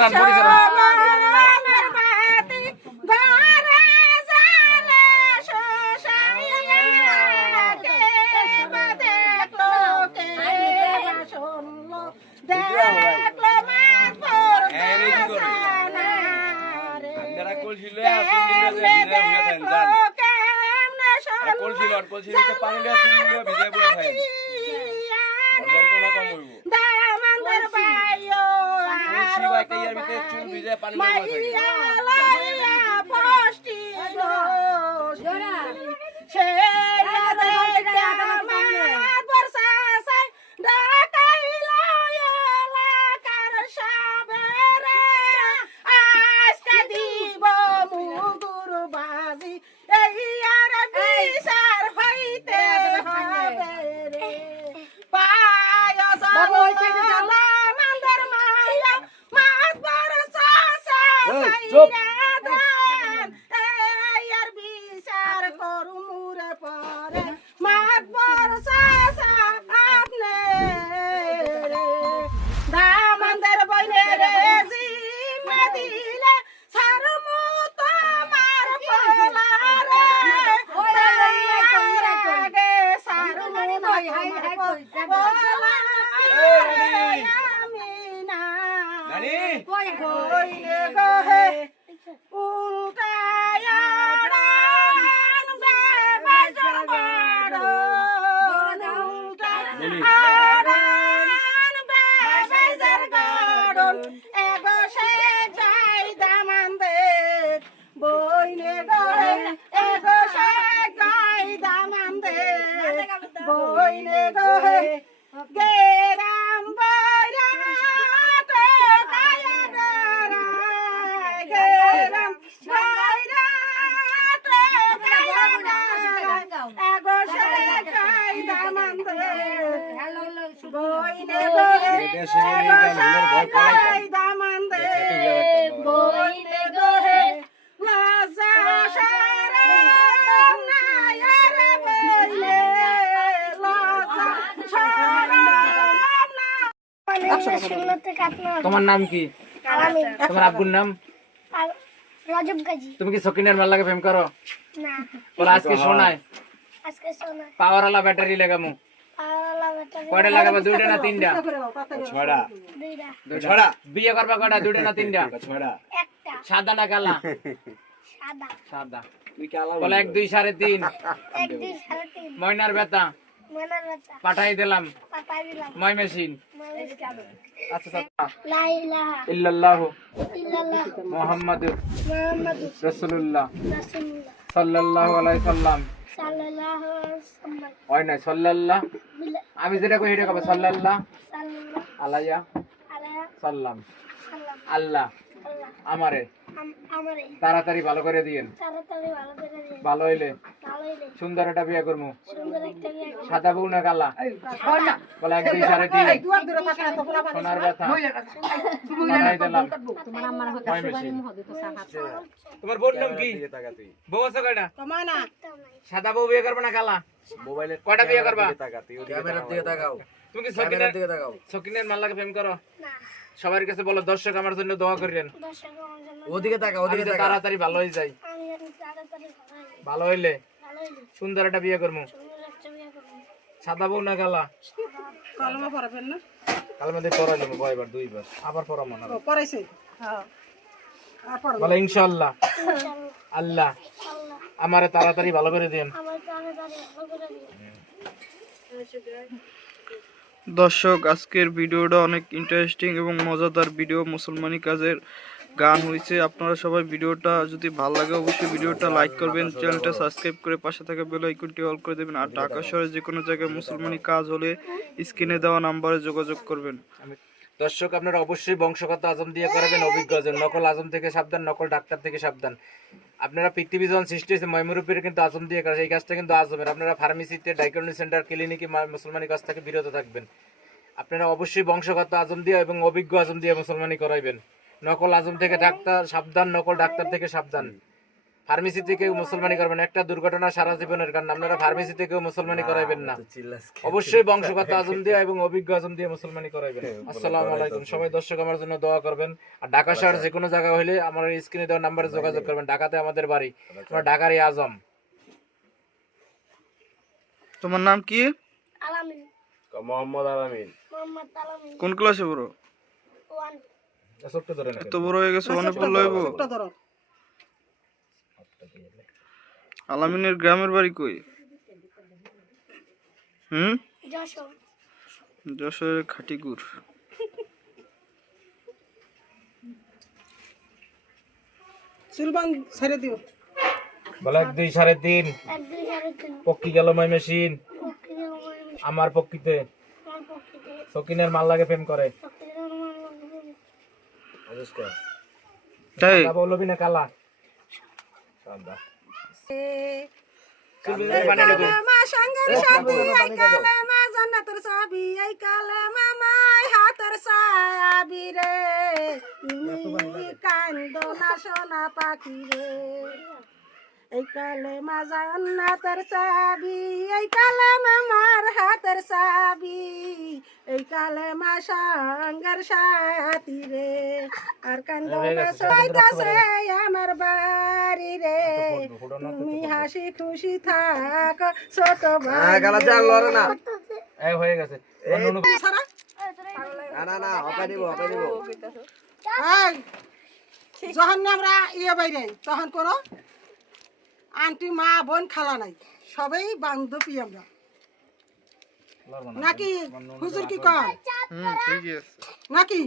সরান বডি সরান তোমার নাম কি? তোমার আব্বুর নাম? রাজব গাজী। তুমি কি সকিনের মাল্লাকে প্রেম করো? না। বলে আজকে শোনায় পাওয়ার ওয়ালা ব্যাটারি লাগামু। কয়টা লাগাবো? দুইটা না তিনটা? ছড়া দুইটা। ছড়া বিয়ে করবা কয়টা? দুইটা না তিনটা? ছড়া একটা। সাদা না কালা? সাদা। সাদা। তুই কালা বলে 1 2 3.5 1 2 3.5 ময়নার বেতা মনের বাচ্চা পাঠাই দিলাম পাঠাই দিলাম। ময় মেশিন। আচ্ছা আচ্ছা। লা ইলাহা ইল্লাল্লাহু ইল্লাল্লাহ মুহাম্মাদুর মুহাম্মাদুর রাসূলুল্লাহ রাসূলুল্লাহ সাল্লাল্লাহু আলাইহি সাল্লাম। সাল্লাল্লাহু আলাইহি ওয়াসাল্লাম। হয় না সাল্লাল্লাহ? আমি যেটা কই এটা কব সাল্লাল্লাহ সাল্লাল্লাহু আলাইহি আলাইহি সাল্লাম। সাল্লাম। আল্লাহ আল্লাহ আমারে আমারে তাড়াতাড়ি ভালো করে দিয়েন। তাড়াতাড়ি ভালো করে দিন। ভালো হইলে ভালো হইলে সুন্দর একটা বিয়ে করবো। সুন্দর একটা বিয়ে করব। সাদা বউ না কালা? বলে 1 2 3.5 সোনার ব্যথা পাঠাই দিলাম ময় মেশিন। তোমার বোন নাম কি? বউ আছে কয়টা? সাদা বউ বিয়ে করবে না কালা? মোবাইলে কয়টা বিয়ে করবা? ক্যামেরার দিকে তাকাও তুমি কি ক্যামেরার দিকে তাকাও সকিনের মাল্লাকে প্রেম করো? না। সবার কাছে বলো দর্শক আমার জন্য দোয়া করেন। দর্শক আমার জন্য ওদিকে তাকাও আমি ওদিকে যে তাকাও তাড়াতাড়ি ভালো হয়ে যাই। আমি যেন তাড়াতাড়ি ভালো হই। ভালো হইলে ভালো হইলে সুন্দর একটা বিয়ে করবো। সুন্দর একটা বিয়ে করব। সাদা বউ না কালা? কলমা পড়াবেন না? কাল মধ্যে পড়াইলাম কয়বার? 2 বার। আবার পড়াবো না। পড়াইছে। হ্যাঁ। আর পড়াবেন। বলে ইনশাআল্লাহ ইনশাআল্লাহ আল্লাহ আল্লাহ আমারে তাড়াতাড়ি ভালো করে দেন। আমার তাড়াতাড়ি ভালো করে দিন। দর্শক আজকের ভিডিওটা অনেক ইন্টারেস্টিং এবং মজাদার ভিডিও, মুসলমানি কাজের গান হয়েছে। আপনারা সবাই ভিডিওটা যদি ভালো লাগে অবশ্যই ভিডিওটা লাইক করবেন, চ্যানেলটা সাবস্ক্রাইব করে পাশে থাকা বেল আইকনটি অল করে দেবেন। আর ঢাকা শহরে যে কোনো জায়গায় মুসলমানি কাজ হলে স্ক্রিনে দেওয়া নাম্বারে যোগাযোগ করবেন। দর্শক আপনারা অবশ্যই বংশগত আজম দিয়ে করাবেন। অভিজ্ঞজন নকল আজম থেকে সাবধান, নকল ডাক্তার থেকে সাবধান। আপনারা পৃথিবী যখন সৃষ্টি হয়েছে ময়মুরুপির কিন্তু আজম দিয়ে করা, এই কাজটা কিন্তু আজমের। আপনারা ফার্মেসিতে, ডায়াগনস্টিক সেন্টার, ক্লিনিকে মুসলমানি কাজ থেকে বিরত থাকবেন। আপনারা অবশ্যই বংশগত আজম দিয়ে এবং অভিজ্ঞ আজম দিয়ে মুসলমানি করাইবেন। নকল আজম থেকে ডাক্তার সাবধান, নকল ডাক্তার থেকে সাবধান। ফার্মেসি থেকে মুসলমানি করবেন, একটা দুর্ঘটনা সারা জীবনের কারণ। আপনারা ফার্মেসি থেকে মুসলমানি করাইবেন না, অবশ্যই বংশগত আজম দিয়ে এবং অভিজ্ঞ আজম দিয়ে মুসলমানি করাইবেন। আসসালামু আলাইকুম। সবাই দর্শক আমার জন্য দোয়া করবেন। আর ঢাকা শহর যে কোনো জায়গা হলে আমার স্ক্রিনে দেওয়া নাম্বারে যোগাযোগ করবেন। ঢাকাতে আমাদের বাড়ি, আমরা ঢাকারই আজম। তোমার নাম কি? আলামিন। মোহাম্মদ আলামিন। মোহাম্মদ আলামিন। কোন ক্লাসে পড়ো? 1 ছোট্ট ধরে না এত বড় হয়ে গেছে, অনেক পড়লে হইব। ছোটটা ধরো। আলামিনের গ্রামের বাড়ি কই? যশোর। যশোরের খাটিগুড়। চুলবান ছেড়ে দিও। বলে 1 2 3.5 1 2 3 পক্ষী গেল ময়মনসিংহ, পক্ষে গেল ময়মনসিংহ। আমার পক্ষীতে আমার পক্ষে সকিনের মাল লাগে প্রেম করে। পক্ষে গেল ময়মনসিংহ। বুঝছো? তাই বলবি না কালা কালেমা সঙ্গের সাথী এই কালেমা জান্নাতের চাবি এই কালেমা মাই হাতের চাবি রে তুমি কান্দো না সোনা পাখি রে এই কালেমা জান্নাতের চাবি এই কালেমা মার হাতের চাবি এই কালেমা সঙ্গের সাথী রে আর কান্দো না সইতাছে আমার বাড়ি রে তুমি হাসি খুশি থাক ছোট ভাই গালা চাল লরে না। এই হয়ে গেছে। সারা না হকা দিব এই যখন আমরা ইয়ে বাইরে তখন করো আন্টি মা বোন খালা নাই সবাই বান্ধবী আমরা নাকি হুজুর কি কন ঠিকই আছে। নাকি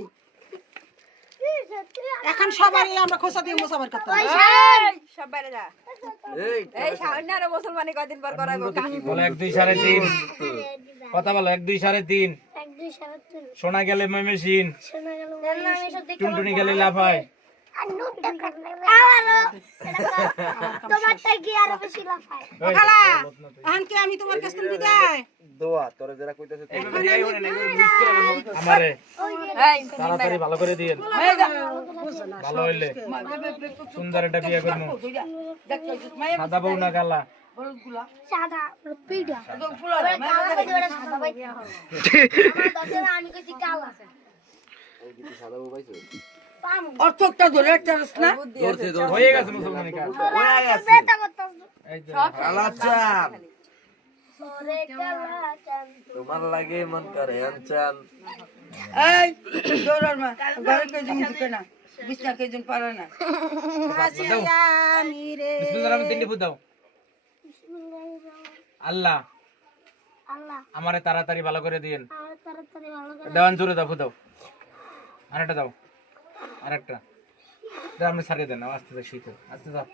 এখন সবারই আমরা খোসা দিয়ে মোসাবার করতে হবে। সব বাইরে যা এই এই সামনে আরো মুসলমানি কদিন পর করাবো বলে 1 2 3.5 কথা বলো 1 2 3.5 1 2 3 সোনা গেলে ময়মনসিংহ, শোনা গেল ময়মনসিংহ দেখে টুনটুনি গেলে লাফায়। আর নোটটা কাটলে আমারও তোমারটা কি আর বেশি লাফায়। ওই, খালা এখন কি আমি তোমার কাছ থেকে বিদায় দোয়া তোরে যারা কইতাছে আমারে এই তাড়াতাড়ি ভালো করে দিয়েন, ভালো হইলে সুন্দর একটা বিয়ে করবো। সাদা বউ না কালা? সাদা পিড়া আমি কইছি কালা সাদা বউ পাইছো? অর্থকটা ধরে একটা না ধরছে হয়ে গেছে মুসলমানি কাজ। বেটা করতাছ এই যে আলাচান ওরে কালা চান তোমার লাগে মন করে আনচান। এই দৌড়ার মা ঘরে কই দিন দিতে না বিছনা কই দিন পারে না হাসি আমি রে বিসমিল্লাহির রহমানির তিনটি ফুট দাও। আল্লাহ আল্লাহ আমারে তাড়াতাড়ি ভালো করে দিয়েন। আমার তাড়াতাড়ি ভালো করে দেওয়ান জোরে দাও, ফুদাও। আরেকটা দাও, আরেকটা। আপনি ছাড়িয়ে দেন, আস্তে শীত আস্তে দাও।